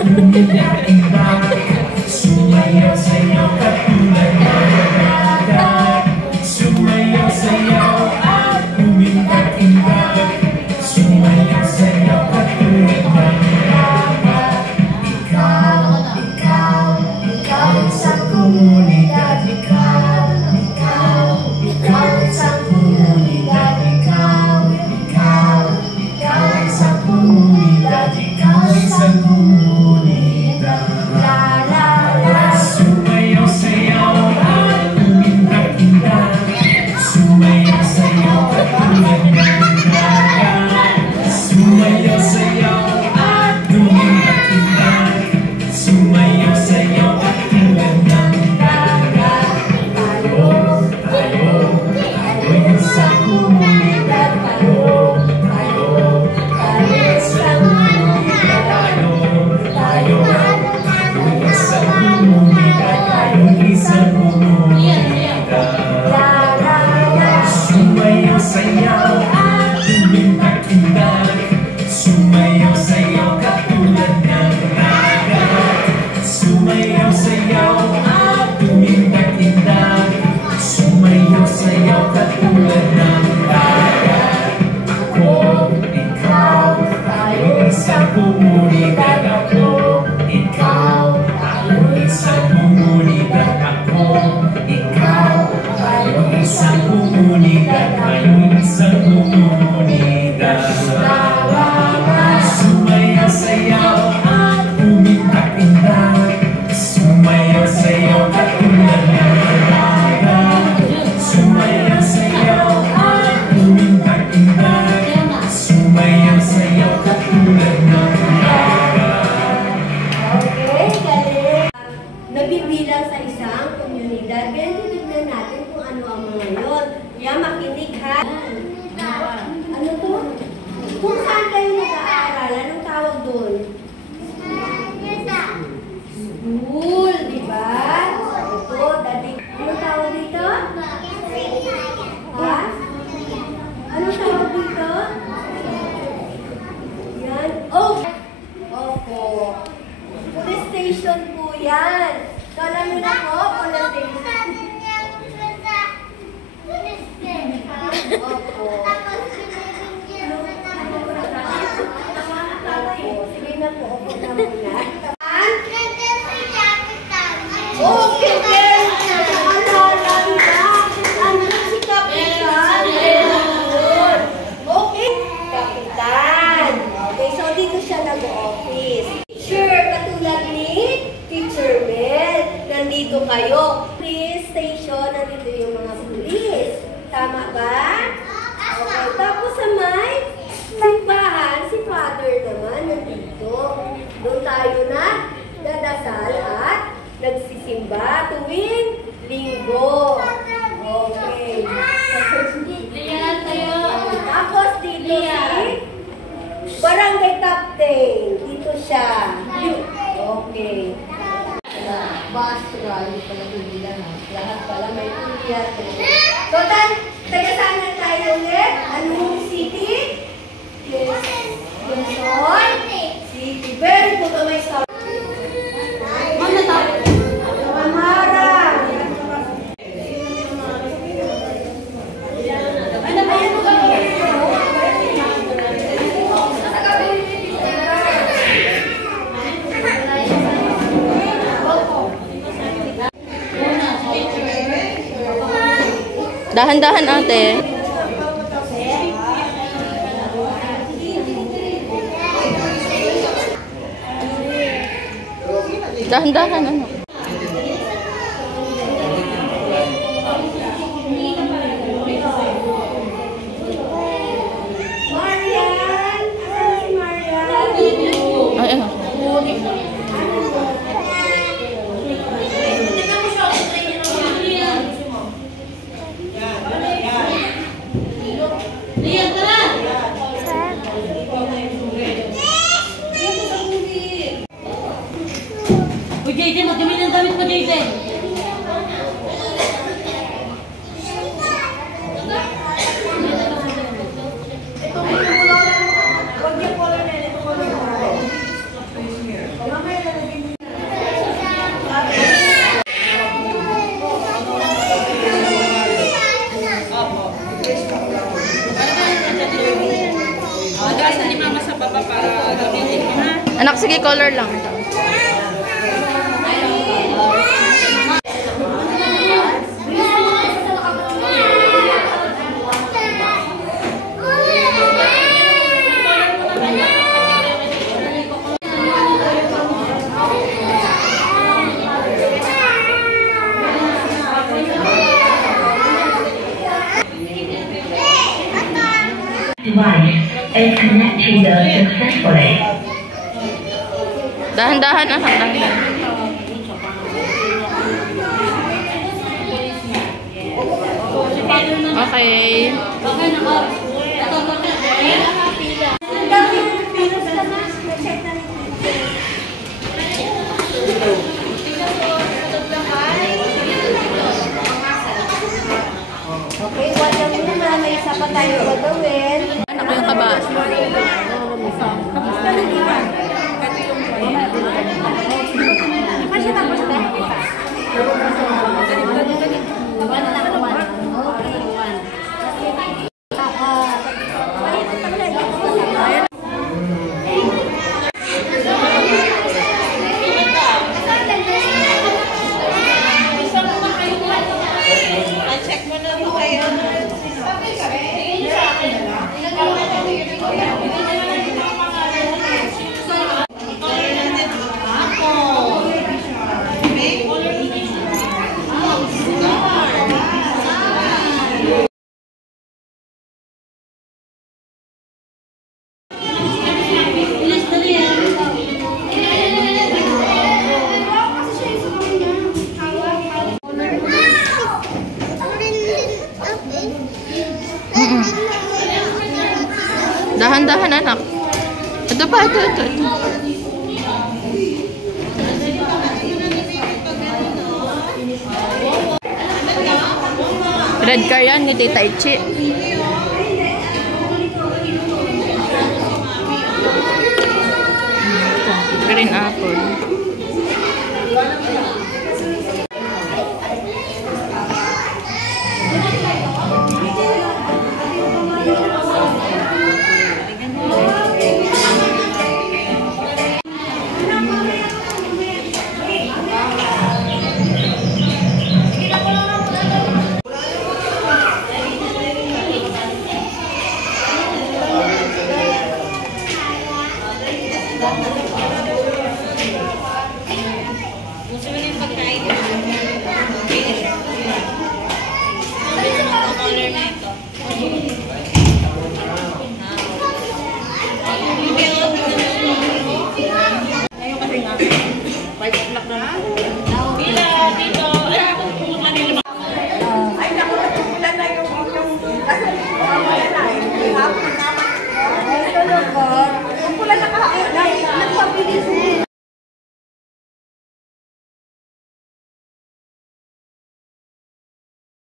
umiyak-iyak, sumayaw-sayaw katulad ng dagat. Sumayaw-sayaw at umiyak-iyak, sumayaw-sayaw katulad ng dagat. Ikaw sa komunidad, ikaw sa komunidad, ikaw sa komunidad, ikaw sa komunidad. La la la. Sumayaw-sayaw at umiyak-iyak, sumayaw-sayaw katulad ng dagat. Sumayaw-sayaw at umiyak-iyak, sumayaw-sayaw katulad ng dagat. Tayo sa komunidad, tayo sa komunidad, tayo sa komunidad, tayo isang komunidad. Sumayaw-sayaw at umiyak-iyak, sumayaw-sayaw katulad ng dagat. Sumayaw-sayaw at umiyak-iyak, sumayaw-sayaw katulad ng dagat. Ako, ikaw, tayo isang komunidad. Ako, ikaw, tayo isang komunidad. Ako, ikaw, tayo isang komunidad. Tayo isang komunidad. Sumayaw-sayaw at umiyak-iyak, sumayaw-sayaw katulad ng dagat. Sumayaw-sayaw at umiyak-iyak, sumayaw-sayaw katulad ng dagat. Okay, galing. Nabibilang sa isang komunidad. Kaya titignan natin kung ano ang mga yun. Kaya makinig ha. Ano to? Kung saan kayo nag-aaral, anong tawag doon? School, di ba? Ito, dati. Anong tawag dito? Ha? Anong tawag dito? Yan. Oh! Opo. Police station po yan. So, alam nyo na po, police station. Opo. Sige na po, opo na muna. Okay, si Kapitan. Okay, Kapitan. Okay, so dito siya nag-office. Teacher, katulad ni Teacher Mel. Nandito kayo. Police station, nandito yung mga police. Tama ba? Okay, tapos sa may simbahan, si Father naman nandito. Doon tayo na dadasal at nagsisimba tuwing linggo. Okay. Tapos dito si Barangay Captain. Dito siya. Okay. Basura, hindi pala tulilan. Lahat pala may tulilan. So, taga saan na tayo ulit? Anong city? Quezon City. Very good. Oh, may story. Dahan-dahan ate. Dahan-dahan ano. Marian! Asan si Marian? Ay, JJ, magdumi ng damit mo, JJ. Ito may kulay. Huwag yung kulay na ito kulay. Mamaya Anak, sige, color lang. Device is connected successfully. Dahan-dahan, anak. Dahan-dahan. Okay. Okay, wala muna. May isa pa tayo gagawin. Anak ko yung kaba. Kasi tapos na. Dahan-dahan, anak. Ito pa, ito. Red car yan ni Tita Ichi. Green apple.